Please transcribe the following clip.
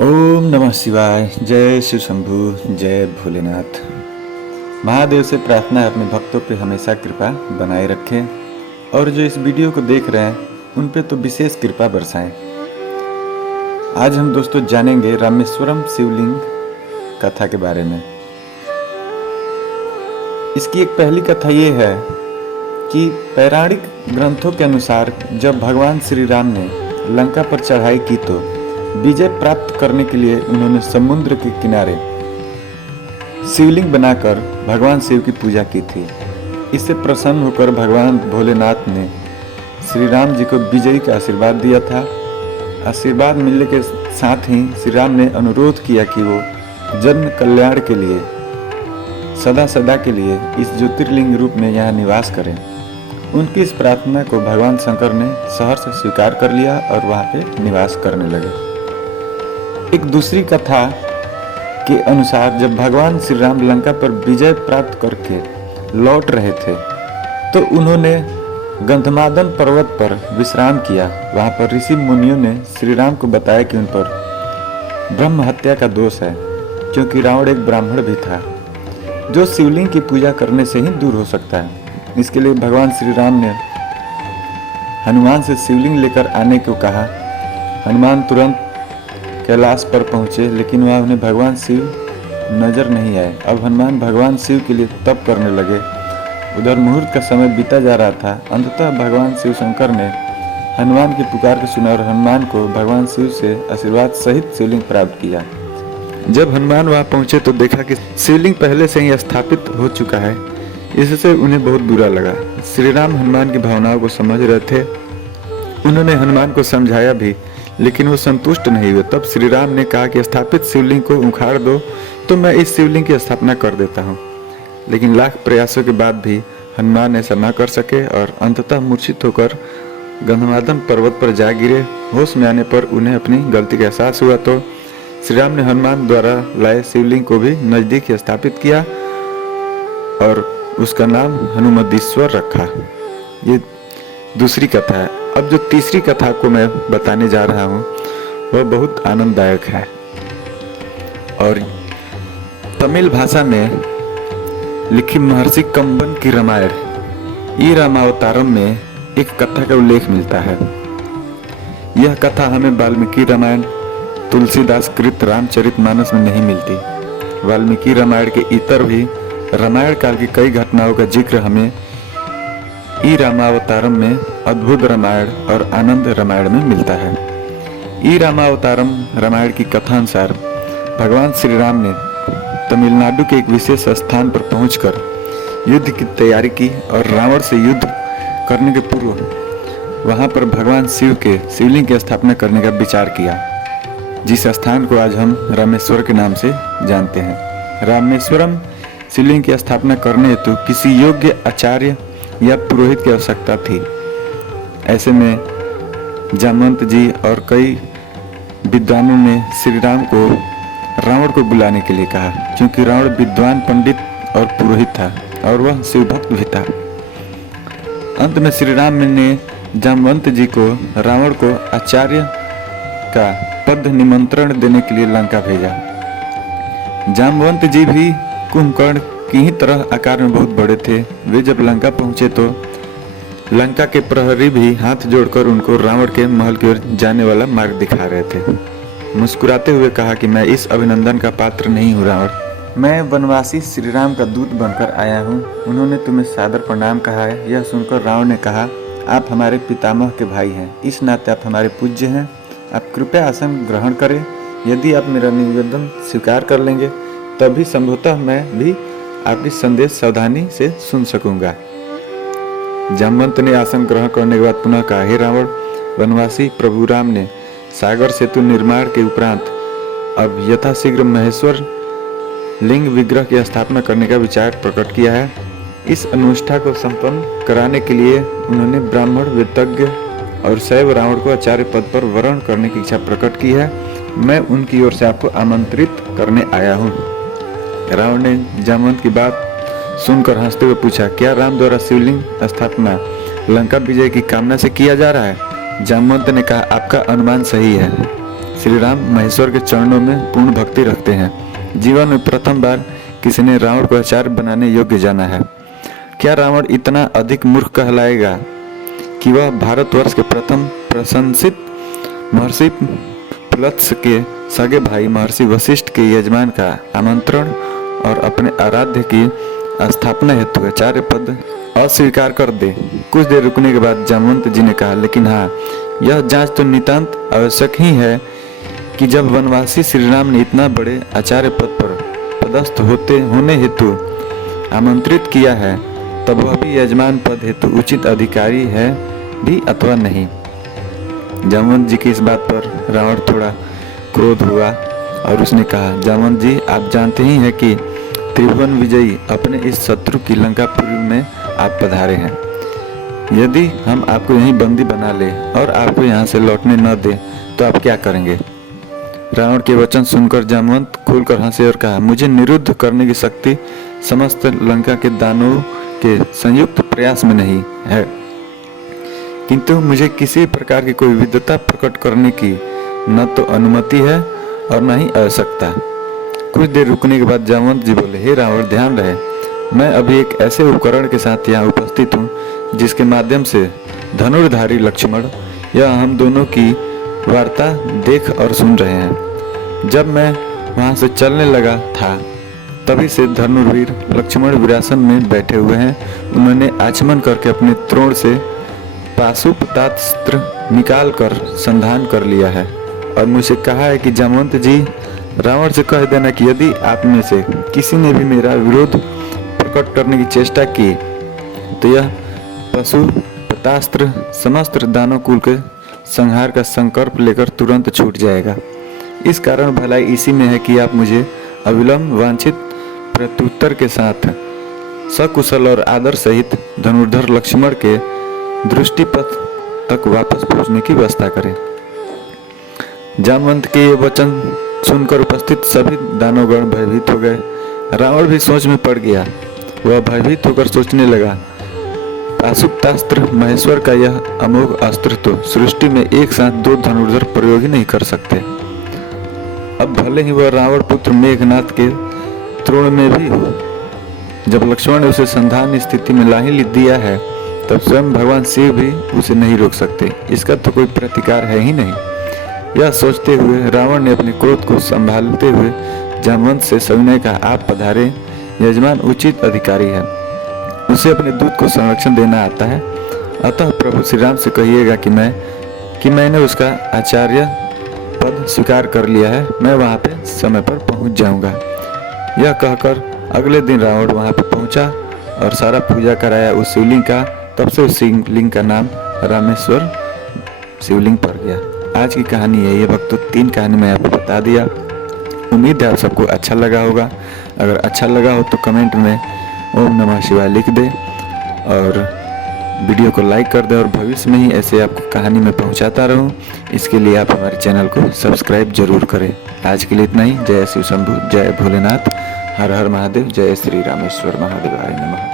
ओम नमः शिवाय। जय शिव शंभु। जय भोलेनाथ। महादेव से प्रार्थना है अपने भक्तों पे हमेशा कृपा बनाए रखें और जो इस वीडियो को देख रहे हैं उन पे तो विशेष कृपा बरसाएं। आज हम दोस्तों जानेंगे रामेश्वरम शिवलिंग कथा के बारे में। इसकी एक पहली कथा ये है कि पौराणिक ग्रंथों के अनुसार जब भगवान श्री राम ने लंका पर चढ़ाई की तो विजय प्राप्त करने के लिए उन्होंने समुद्र के किनारे शिवलिंग बनाकर भगवान शिव की पूजा की थी। इससे प्रसन्न होकर भगवान भोलेनाथ ने श्री राम जी को विजयी का आशीर्वाद दिया था। आशीर्वाद मिलने के साथ ही श्री राम ने अनुरोध किया कि वो जन्म कल्याण के लिए सदा सदा के लिए इस ज्योतिर्लिंग रूप में यहाँ निवास करें। उनकी इस प्रार्थना को भगवान शंकर ने सहर्ष स्वीकार कर लिया और वहाँ पे निवास करने लगे। एक दूसरी कथा के अनुसार जब भगवान श्री राम लंका पर विजय प्राप्त करके लौट रहे थे तो उन्होंने गंधमादन पर्वत पर विश्राम किया। वहाँ पर ऋषि मुनियों ने श्री राम को बताया कि उन पर ब्रह्म हत्या का दोष है, क्योंकि रावण एक ब्राह्मण भी था जो शिवलिंग की पूजा करने से ही दूर हो सकता है। इसके लिए भगवान श्री राम ने हनुमान से शिवलिंग लेकर आने को कहा। हनुमान तुरंत कैलाश पर पहुंचे, लेकिन वहाँ उन्हें भगवान शिव नजर नहीं आए। अब हनुमान भगवान शिव के लिए तप करने लगे। उधर मुहूर्त का समय बीता जा रहा था। अंततः भगवान शिव शंकर ने हनुमान की पुकार को सुना और हनुमान को भगवान शिव से आशीर्वाद सहित शिवलिंग प्राप्त किया। जब हनुमान वहाँ पहुंचे तो देखा कि शिवलिंग पहले से ही स्थापित हो चुका है। इससे उन्हें बहुत बुरा लगा। श्री राम हनुमान की भावनाओं को समझ रहे थे। उन्होंने हनुमान को समझाया भी, लेकिन वो संतुष्ट नहीं हुए। तब श्री राम ने कहा कि स्थापित शिवलिंग को उखाड़ दो तो मैं इस शिवलिंग की स्थापना कर देता हूँ। लेकिन लाख प्रयासों के बाद भी हनुमान ऐसा न कर सके और अंततः मूर्छित होकर गंधमादन पर्वत पर जा गिरे। होश में आने पर उन्हें अपनी गलती का एहसास हुआ तो श्री राम ने हनुमान द्वारा लाए शिवलिंग को भी नजदीक स्थापित किया और उसका नाम हनुमदीश्वर रखा। ये दूसरी कथा है। अब जो तीसरी कथा को मैं बताने जा रहा हूँ वह बहुत आनंददायक है और तमिल भाषा में लिखी महर्षि कंबन की रामायण ई रामावतारम में एक कथा का उल्लेख मिलता है। यह कथा हमें वाल्मीकि रामायण तुलसीदास कृत रामचरितमानस में नहीं मिलती। वाल्मीकि रामायण के इतर भी रामायण काल की कई घटनाओं का जिक्र हमें ई रामावतारम में, अद्भुत रामायण और आनंद रामायण में मिलता है। ई रामावतारम रामायण की कथा अनुसार भगवान श्री राम ने तमिलनाडु के एक विशेष स्थान पर पहुंचकर युद्ध की तैयारी की और रावण से युद्ध करने के पूर्व वहां पर भगवान शिव के शिवलिंग की स्थापना करने का विचार किया, जिस स्थान को आज हम रामेश्वर के नाम से जानते हैं। रामेश्वरम शिवलिंग की स्थापना करने हेतु किसी योग्य आचार्य या पुरोहित की आवश्यकता थी। ऐसे में जामवंत जी और कई विद्वानों ने श्री राम को रावण को बुलाने के लिए कहा, क्योंकि रावण विद्वान पंडित और पुरोहित था और वह शिव भक्त भी था। अंत में श्री राम ने जामवंत जी को रावण को आचार्य का पद निमंत्रण देने के लिए लंका भेजा। जामवंत जी भी कुंभकर्ण की ही तरह आकार में बहुत बड़े थे। वे जब लंका पहुंचे तो लंका के प्रहरी भी हाथ जोड़कर उनको रावण के महल की ओर जाने वाला मार्ग दिखा रहे थे। मुस्कुराते हुए कहा कि मैं इस अभिनंदन का पात्र नहीं हूँ रावण, मैं वनवासी श्री राम का दूत बनकर आया हूँ। उन्होंने तुम्हें सादर प्रणाम कहा है। यह सुनकर रावण ने कहा, आप हमारे पितामह के भाई हैं, इस नाते आप हमारे पूज्य हैं। आप कृपया आसन ग्रहण करें। यदि आप मेरा निवेदन स्वीकार कर लेंगे तभी संभवतः मैं भी आपकी संदेश सावधानी से सुन सकूंगा। जामवंत ने आसन ग्रहण करने के बाद पुनः कहा, हे रावण, वनवासी प्रभु राम ने सागर सेतु निर्माण के उपरांत अब यथाशीघ्र महेश्वर लिंग विग्रह की स्थापना करने का विचार प्रकट किया है। इस अनुष्ठा को संपन्न कराने के लिए उन्होंने ब्राह्मण वेदज्ञ और शैव रावण को आचार्य पद पर वरण करने की इच्छा प्रकट की है। मैं उनकी ओर से आपको आमंत्रित करने आया हूँ। रावण ने जामवंत की बात सुनकर हंसते हुए पूछा, क्या राम द्वारा शिवलिंग स्थापना लंका विजय की कामना से किया जा रहा है? जामवंत ने कहा, आपका अनुमान सही है। श्री राम महेश्वर के चरणों में पूर्ण भक्ति रखते हैं। जीवन में प्रथम बार किसी ने रावण को आचार्य बनाने योग्य जाना है। क्या रावण इतना अधिक मूर्ख कहलाएगा कि वह भारतवर्ष के प्रथम प्रशंसित महर्षि प्लत्स के सगे भाई महर्षि वशिष्ठ के यजमान का आमंत्रण और अपने आराध्य की स्थापना हेतु आचार्य पद अस्वीकार कर दे? कुछ देर रुकने के बाद जामवंत जी ने कहा, लेकिन हाँ, यह जांच तो नितांत आवश्यक ही है कि जब वनवासी श्री राम ने इतना बड़े आचार्य पद पर पदस्थ होने हेतु आमंत्रित किया है, तब वह भी यजमान पद हेतु उचित अधिकारी है भी अथवा नहीं। जामवंत जी की इस बात पर रावण थोड़ा क्रोध हुआ और उसने कहा, जामवंत जी, आप जानते ही हैं कि त्रिभुवन विजयी अपने इस शत्रु की लंकापुरी में आप पधारे हैं। यदि हम आपको यहीं बंदी बना ले और आपको यहाँ से लौटने न दे तो आप क्या करेंगे? रावण के वचन सुनकर जामवंत खुलकर हंसे और कहा, मुझे निरुद्ध करने की शक्ति समस्त लंका के दानवों के संयुक्त प्रयास में नहीं है, किंतु मुझे किसी प्रकार की कोई विद्वता प्रकट करने की न तो अनुमति है और न ही आवश्यकता। कुछ देर रुकने के बाद जामवंत जी बोले, हे रावण, ध्यान रहे, मैं अभी एक ऐसे उपकरण के साथ यहाँ उपस्थित हूँ जिसके माध्यम से धनुर्धारी लक्ष्मण या हम दोनों की वार्ता देख और सुन रहे हैं। जब मैं वहाँ से चलने लगा था तभी से धनुर्वीर लक्ष्मण विरासन में बैठे हुए हैं। उन्होंने आचमन करके अपने त्रोण से पाशुपतास्त्र निकाल कर संधान कर लिया है और मुझे कहा है कि जामवंत जी, रावण से कह देना कि यदि आप में से किसी ने भी मेरा विरोध प्रकट करने की चेष्टा की तो यह पाशुपतास्त्र समस्त दानव कुल के संहार का संकल्प लेकर तुरंत छूट जाएगा। इस कारण भलाई इसी में है कि आप मुझे अविलंब वांछित प्रत्युत्तर के साथ सकुशल और आदर सहित धनुर्धर लक्ष्मण के दृष्टिपथ तक वापस पहुंचने की व्यवस्था करें। जामवंत के ये वचन सुनकर उपस्थित सभी दानवगण भयभीत हो गए। रावण भी सोच में पड़ गया। वह भयभीत होकर सोचने लगा, पाशुपतास्त्र महेश्वर का यह अमोघ अस्त्र तो सृष्टि में एक साथ दो धनुर्धर प्रयोग ही नहीं कर सकते। अब भले ही वह रावण पुत्र मेघनाथ के त्रोण में भी हो, जब लक्ष्मण ने उसे संधान स्थिति में ला ही दिया है तब स्वयं भगवान शिव भी उसे नहीं रोक सकते। इसका तो कोई प्रतिकार है ही नहीं। यह सोचते हुए रावण ने अपने क्रोध को संभालते हुए जामवंत से सविनय कहा, आप पधारे, यजमान उचित अधिकारी है, उसे अपने दूत को संरक्षण देना आता है, अतः प्रभु श्री राम से कहिएगा कि मैंने उसका आचार्य पद स्वीकार कर लिया है, मैं वहाँ पे समय पर पहुँच जाऊँगा। यह कहकर अगले दिन रावण वहाँ पे पहुँचा और सारा पूजा कराया उस शिवलिंग का। तब से उस शिवलिंग का नाम रामेश्वर शिवलिंग पड़ गया। आज की कहानी है ये भक्तों, 3 कहानी मैं आपको बता दिया। उम्मीद है आप सबको अच्छा लगा होगा। अगर अच्छा लगा हो तो कमेंट में ओम नमः शिवाय लिख दे और वीडियो को लाइक कर दे और भविष्य में ही ऐसे आपको कहानी में पहुंचाता रहूं। इसके लिए आप हमारे चैनल को सब्सक्राइब जरूर करें। आज के लिए इतना ही। जय शिव शंभु, जय भोलेनाथ, हर हर महादेव, जय श्री रामेश्वर महादेवाय नमः।